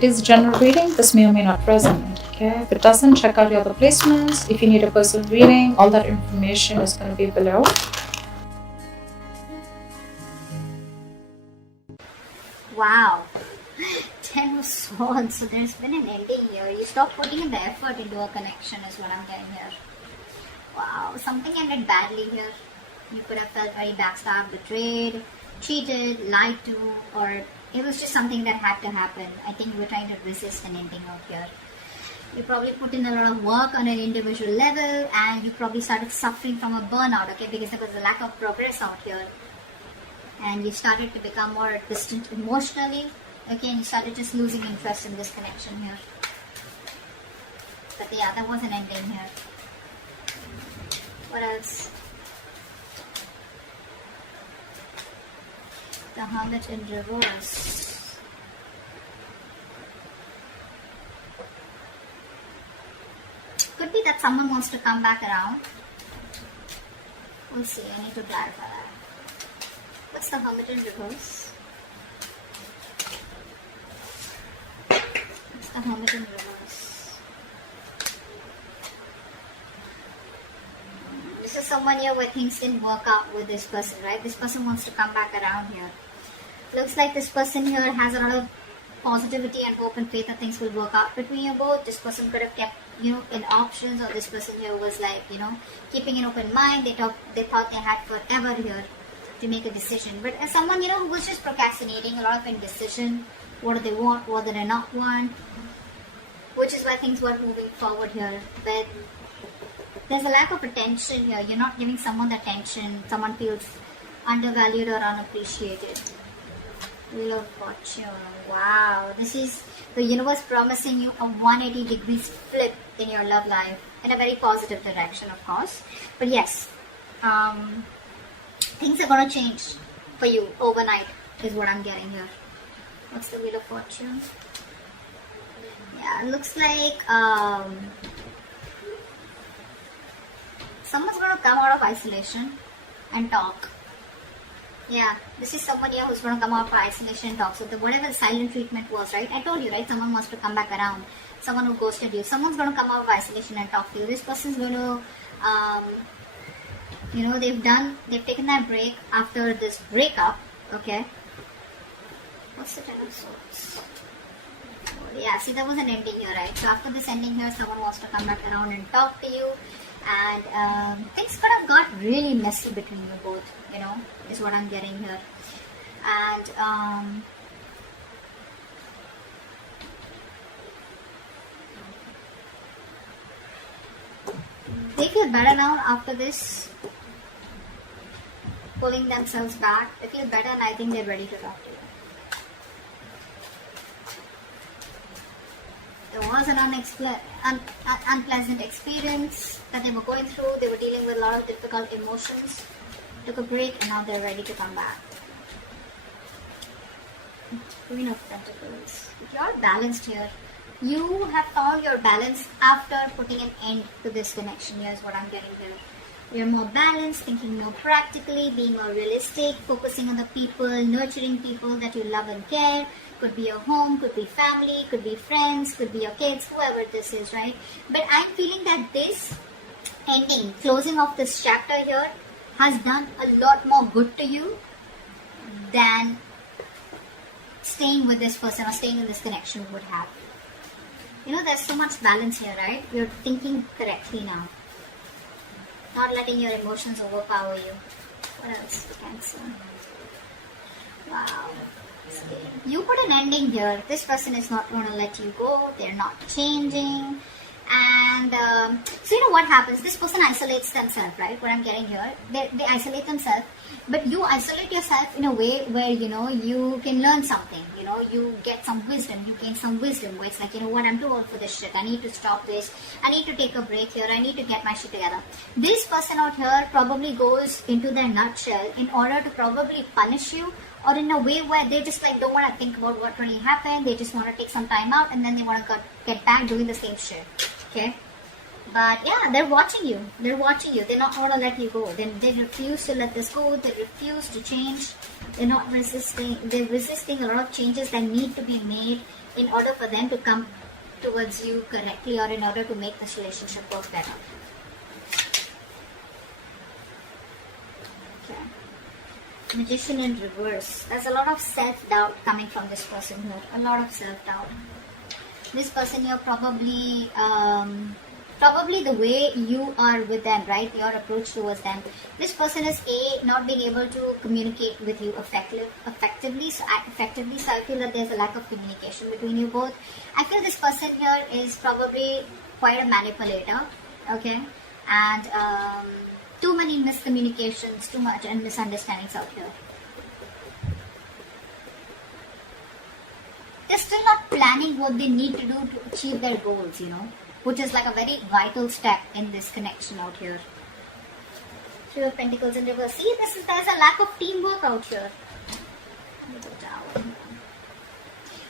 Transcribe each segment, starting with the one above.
It is general reading. This may or may not resonate. Okay, if it doesn't, check out your other placements. If you need a personal reading, all that information is going to be below. Wow. 10 of Swords. So there's been an ending here. You stopped putting in the effort into a connection is what I'm getting here. Wow. Something ended badly here. You could have felt very backstabbed, betrayed, cheated, lied to, or it was just something that had to happen. I think you were trying to resist an ending out here. You probably put in a lot of work on an individual level and you probably started suffering from a burnout, okay, because there was a lack of progress out here. And you started to become more distant emotionally, okay, and you started just losing interest in this connection here. But yeah, there was an ending here. What else? The Hermit in reverse. Could be that someone wants to come back around. We'll see, I need to clarify that. What's the Hermit in reverse? What's the Hermit in reverse? This is someone here where things didn't work out with this person, right? This person wants to come back around here. Looks like this person here has a lot of positivity and hope and faith that things will work out between you both. This person could have kept, in options, or this person here was like, keeping an open mind. They thought they had forever here to make a decision. But as someone, who was just procrastinating, a lot of indecision, what do they want, what do they not want, which is why things were moving forward here. But there's a lack of attention here. You're not giving someone the attention. Someone feels undervalued or unappreciated. Wheel of Fortune. Wow. This is the universe promising you a 180 degrees flip in your love life. In a very positive direction, of course. But yes, things are going to change for you overnight is what I'm getting here. What's the Wheel of Fortune? Yeah, it looks like someone's going to come out of isolation and talk. Yeah, this is someone here who's going to come out of isolation and talk. So whatever the silent treatment was, right? I told you, right? Someone wants to come back around. Someone who ghosted you. Someone's going to come out of isolation and talk to you. This person's going to, they've taken that break after this breakup. Okay. What's the Ten of Swords? Yeah, see, there was an ending here, right? So after this ending here, someone wants to come back around and talk to you. And things could have got really messy between you both, is what I'm getting here. And they feel better now after this, pulling themselves back. They feel better and I think they're ready to talk to you. There was an unpleasant experience that they were going through. They were dealing with a lot of difficult emotions. Took a break and now they're ready to come back. Queen of Pentacles. You're balanced here. You have found your balance after putting an end to this connection. Here's what I'm getting here. You're more balanced, thinking more practically, being more realistic, focusing on the people, nurturing people that you love and care. Could be your home, could be family, could be friends, could be your kids, whoever this is, right? But I'm feeling that this ending, closing off this chapter here, has done a lot more good to you than staying with this person or staying in this connection would have. There's so much balance here, right? You're thinking correctly now. Not letting your emotions overpower you. What else? Cancer. Wow. You put an ending here. This person is not going to let you go. They're not changing. And so what happens? This person isolates themselves, right? What I'm getting here. They isolate themselves. But you isolate yourself in a way where, you can learn something. You get some wisdom. You gain some wisdom where it's like, what, I'm too old for this shit. I need to stop this. I need to take a break here. I need to get my shit together. This person out here probably goes into their nutshell in order to probably punish you, or in a way where they just don't want to think about what really happened. They just want to take some time out and then they want to get back doing the same shit. Okay? But yeah, they're watching you. They're watching you. They're not going to let you go. They refuse to let this go. They refuse to change. They're not resisting. They're resisting a lot of changes that need to be made in order for them to come towards you correctly, or in order to make this relationship work better. Okay. Magician in reverse. There's a lot of self-doubt coming from this person here. A lot of self-doubt. This person here probably the way you are with them, right? Your approach towards them. This person is not being able to communicate with you effectively. So I feel that there's a lack of communication between you both. I feel this person here is probably quite a manipulator, okay? And too many miscommunications, too much and misunderstandings out here. They're still not planning what they need to do to achieve their goals, which is like a very vital step in this connection out here. Three of Pentacles in reverse. See, there's a lack of teamwork out here.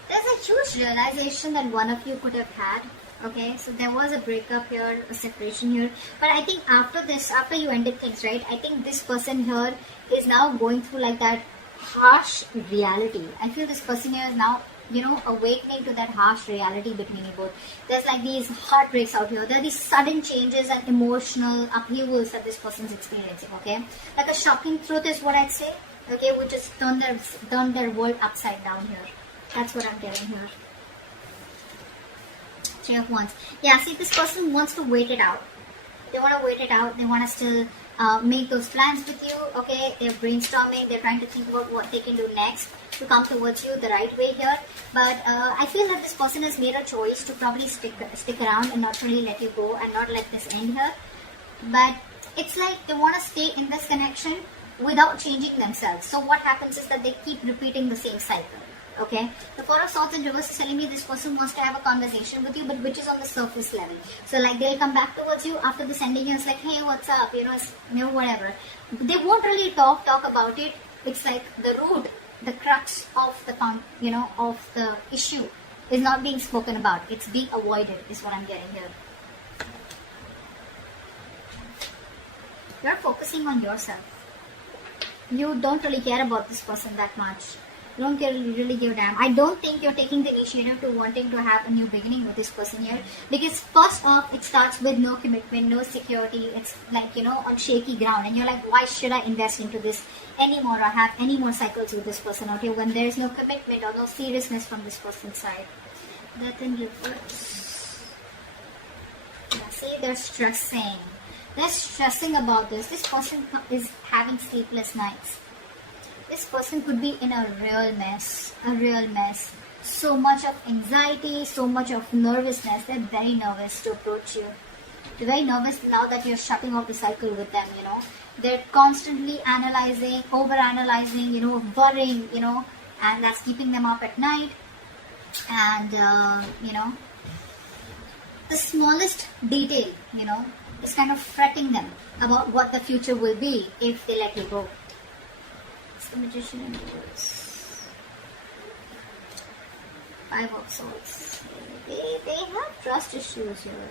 There's a huge realization that one of you could have had. Okay, so there was a breakup here, a separation here. But I think after this, after you ended things, right, I think this person here is now going through like that harsh reality. I feel this person here is now awakening to that harsh reality between you both. There's like these heartbreaks out here. There are these sudden changes and emotional upheavals that this person's experiencing, okay? Like a shocking truth is what I'd say, okay, which has turned their world upside down here. That's what I'm getting here. Three of Wands. Yeah, see, this person wants to wait it out. They want to wait it out. They want to still make those plans with you, okay? They're brainstorming. They're trying to think about what they can do next to come towards you the right way here. But I feel that this person has made a choice to probably stick around and not really let you go and not let this end here. But it's like they want to stay in this connection without changing themselves. So what happens is that they keep repeating the same cycle. Okay, the Four of Swords in reverse is telling me this person wants to have a conversation with you, but which is on the surface level. So like they'll come back towards you after the sending you. It's like, hey, what's up? Whatever. They won't really talk about it. It's like the root, the crux of the of the issue is not being spoken about. It's being avoided. Is what I'm getting here. You're focusing on yourself. You don't really care about this person that much. You don't really give a damn. I don't think you're taking the initiative to wanting to have a new beginning with this person here. Because first off, it starts with no commitment, no security. It's like, on shaky ground. And you're like, why should I invest into this anymore or have any more cycles with this person out here when there is no commitment or no seriousness from this person's side? Death in reverse. Yeah, see, they're stressing. They're stressing about this. This person is having sleepless nights. This person could be in a real mess. So much of anxiety, so much of nervousness. They're very nervous to approach you. They're very nervous now that you're shutting off the cycle with them, They're constantly analyzing, overanalyzing, worrying, and that's keeping them up at night. And, the smallest detail, is kind of fretting them about what the future will be if they let you go. The Magician in reverse. Five of Swords. They have trust issues here.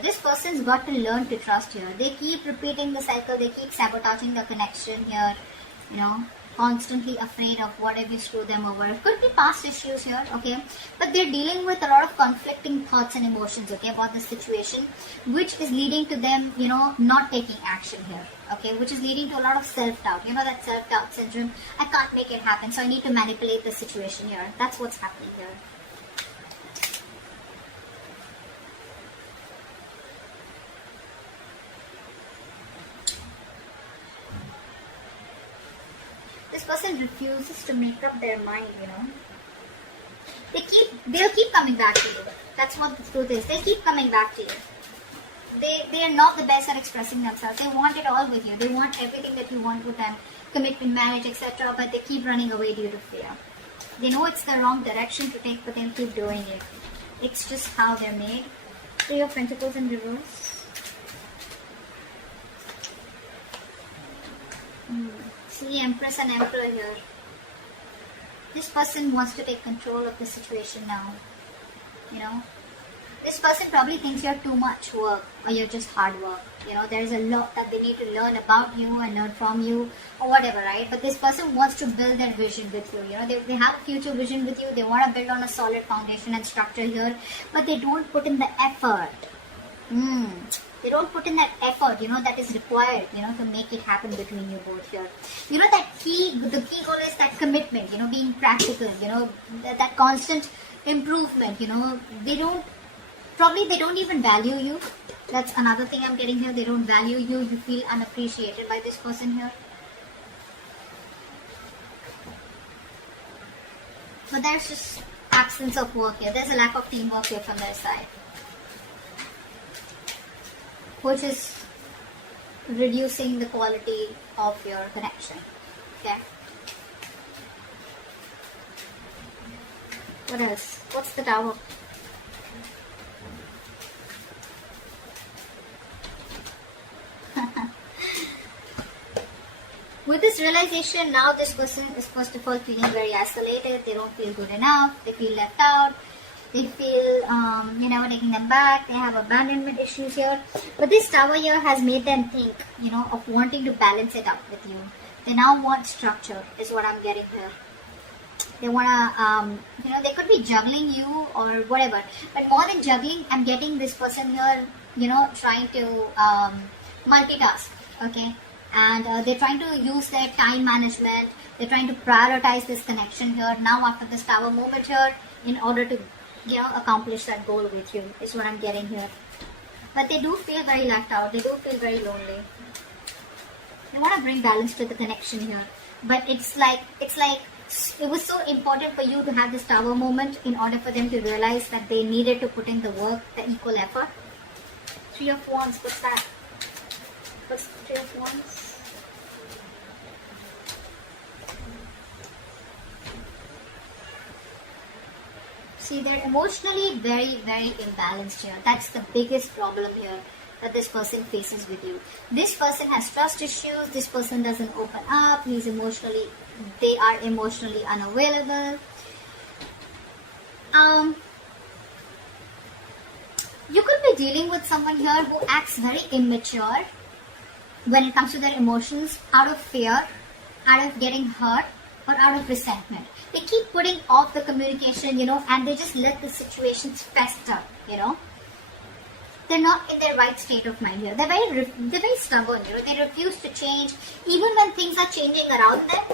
This person's got to learn to trust here. They keep repeating the cycle. They keep sabotaging the connection here. Constantly afraid of what if you screw them over. It could be past issues here, okay? But they're dealing with a lot of conflicting thoughts and emotions, okay, about the situation, which is leading to them, not taking action here, okay? Which is leading to a lot of self-doubt. That self-doubt syndrome. I can't make it happen, so I need to manipulate the situation here. That's what's happening here. This person refuses to make up their mind, They'll keep coming back to you. That's what the truth is. They keep coming back to you. They are not the best at expressing themselves. They want it all with you. They want everything that you want with them. Commitment, marriage, etc. But they keep running away due to fear. They know it's the wrong direction to take, but they'll keep doing it. It's just how they're made. Three of Pentacles in reverse. See, Empress and Emperor here. This person wants to take control of the situation now. This person probably thinks you're too much work or you're just hard work. You know, there's a lot that they need to learn about you and learn from you or whatever, right? But this person wants to build their vision with you. You know, they have a future vision with you. They want to build on a solid foundation and structure here, but they don't put in the effort. They don't put in that effort, you know, that is required, you know, to make it happen between you both here. You know, the key goal is that commitment, you know, being practical, you know, that constant improvement, you know. They don't even value you. That's another thing I'm getting here. They don't value you. You feel unappreciated by this person here. But there's just absence of work here. There's a lack of teamwork here from their side, which is reducing the quality of your connection. Okay. What else? What's the Tower? With this realization, now this person is first of all feeling very isolated. They don't feel good enough. They feel left out. They feel you're never taking them back. They have abandonment issues here. But this Tower here has made them think, you know, of wanting to balance it up with you. They now want structure, is what I'm getting here. They want to, you know, they could be juggling you or whatever. But more than juggling, I'm getting this person here, you know, trying to multitask, okay? And they're trying to use their time management. They're trying to prioritize this connection here now after this Tower moment here in order to, you know, accomplish that goal with you, is what I'm getting here. But they do feel very left out. They do feel very lonely. They want to bring balance to the connection here. But it's like it was so important for you to have this Tower moment in order for them to realize that they needed to put in the work, the equal effort. 3 of Wands, what's that? What's 3 of Wands? See, they're emotionally very, very imbalanced here. That's the biggest problem here that this person faces with you. This person has trust issues. This person doesn't open up. They are emotionally unavailable. You could be dealing with someone here who acts very immature when it comes to their emotions, out of fear, out of getting hurt, or out of resentment. They keep putting off the communication, you know, and they just let the situations fester, you know. They're not in their right state of mind here. They're very stubborn, you know. They refuse to change, even when things are changing around them.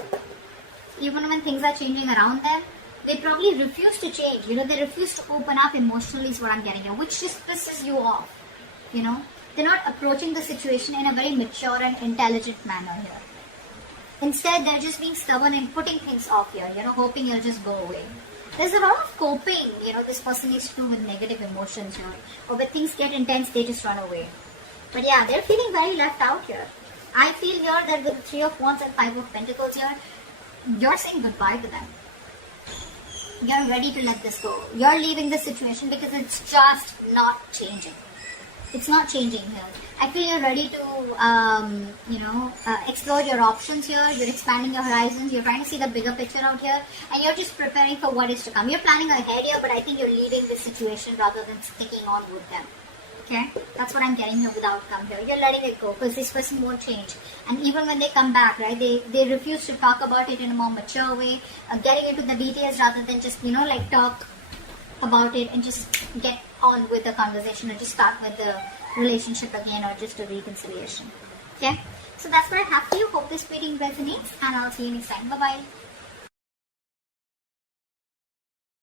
They probably refuse to change, you know. They refuse to open up emotionally, is what I'm getting here, which just pisses you off, you know. They're not approaching the situation in a very mature and intelligent manner here. Instead, they're just being stubborn and putting things off here, you know, hoping you'll just go away. There's a lot of coping, you know, this person needs to do with negative emotions here. Or when things get intense, they just run away. But yeah, they're feeling very left out here. I feel here that with the 3 of Wands and 5 of Pentacles here, you're saying goodbye to them. You're ready to let this go. You're leaving the situation because it's just not changing. It's not changing here. I feel you're ready to, explore your options here. You're expanding your horizons. You're trying to see the bigger picture out here. And you're just preparing for what is to come. You're planning ahead here, but I think you're leaving this situation rather than sticking on with them. Okay? That's what I'm getting here with outcome here. You're letting it go because this person won't change. And even when they come back, right, they refuse to talk about it in a more mature way. Getting into the details rather than just, talk about it and just get on with the conversation or just start with the relationship again or just a reconciliation. Okay? So that's what I have for you. Hope this reading resonates and I'll see you next time. Bye-bye.